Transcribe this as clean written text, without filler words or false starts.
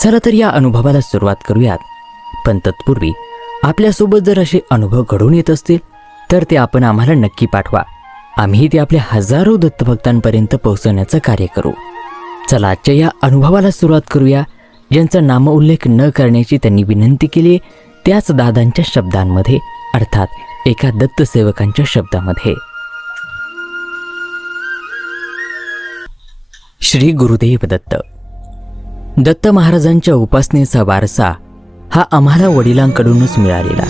चला तर या अनुभवाला सुरुवात करूयात. पण तत्पूर्वी आपल्यासोबत जर असे अनुभव घडून येत असतील तर ते आपण आम्हाला नक्की पाठवा. आम्ही ते आपल्या हजारो दत्तभक्तांपर्यंत पोहोचवण्याचं कार्य करू. चला आजच्या या अनुभवाला सुरुवात करूया. ज्यांचा नामउल्लेख न करण्याची त्यांनी विनंती केली त्याच दादांच्या शब्दांमध्ये, अर्थात एका दत्तसेवकांच्या शब्दामध्ये. श्री गुरुदेव दत्त. दत्त महाराजांच्या उपासनेचा वारसा हा आम्हाला वडिलांकडूनच मिळालेला.